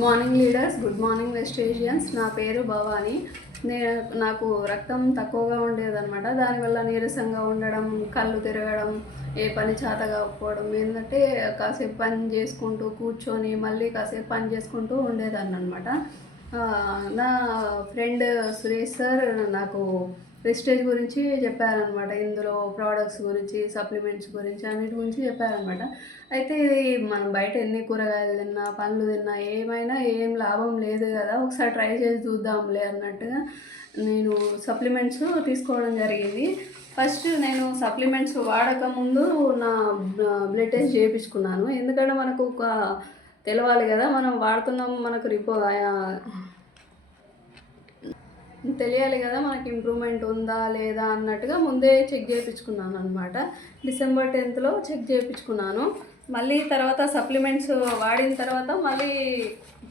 Good morning leaders, good morning వెస్టేజియన్స్. నా పేరు భవాని. నాకు రక్తం తక్కువగా ఉండేదన్నమాట. దానివల్ల నీరసంగా ఉండడం, కళ్ళు తిరగడం, ఏ పని చేత కాకపోవడం, ఏంటంటే కాసేపు పని చేసుకుంటూ కూర్చొని మళ్ళీ కాసేపు పని చేసుకుంటూ ఉండేదాన్ని అనమాట. నా ఫ్రెండ్ సురేష్ సార్ నాకు వెస్టేజ్ గురించి చెప్పారనమాట. ఇందులో ప్రోడక్ట్స్ గురించి, సప్లిమెంట్స్ గురించి, అన్నిటి గురించి చెప్పారనమాట. అయితే ఇది మనం బయట ఎన్ని కూరగాయలు తిన్నా, పండ్లు తిన్నా, ఏమైనా ఏం లాభం లేదు కదా, ఒకసారి ట్రై చేసి చూద్దాంలే అన్నట్టుగా నేను సప్లిమెంట్స్ తీసుకోవడం జరిగింది. ఫస్ట్ నేను సప్లిమెంట్స్ వాడకముందు నా బ్లడ్ టెస్ట్ చేయించుకున్నాను. ఎందుకంటే మనకు ఒక తెలవాలి కదా, మనం వాడుతున్నాము, మనకు తెలియాలి కదా మనకి ఇంప్రూవ్మెంట్ ఉందా లేదా అన్నట్టుగా ముందే చెక్ చేయించుకున్నాను అనమాట. డిసెంబర్ 10th చెక్ చేయించుకున్నాను. మళ్ళీ తర్వాత సప్లిమెంట్స్ వాడిన తర్వాత మళ్ళీ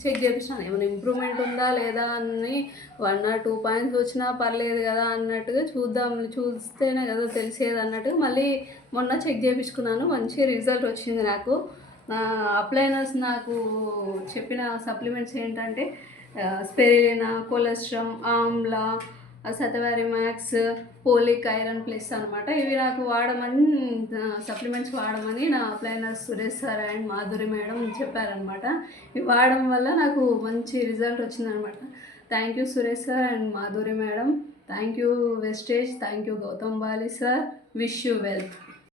చెక్ చేయించాను ఏమైనా ఇంప్రూవ్మెంట్ ఉందా లేదా అని. 1 or 2 పాయింట్స్ వచ్చినా పర్లేదు కదా అన్నట్టుగా చూస్తేనే కదా తెలిసేది అన్నట్టుగా మళ్ళీ మొన్న చెక్ చేయించుకున్నాను. మంచి రిజల్ట్ వచ్చింది నాకు. అప్లైనర్స్ నాకు చెప్పిన సప్లిమెంట్స్ ఏంటంటే spirulina, colostrum, amla, Shatavari max, folic iron plus అనమాట. ఇవి నాకు వాడమని, సప్లిమెంట్స్ వాడమని నా అప్లైనర్స్ Suresh sir and Madhuri madam చెప్పారనమాట. ఇవి వాడడం వల్ల నాకు మంచి రిజల్ట్ వచ్చిందనమాట. Thank you Suresh sir and Madhuri madam. Thank you Vestige. Thank you Gautam Bali sir. Wish you wealth.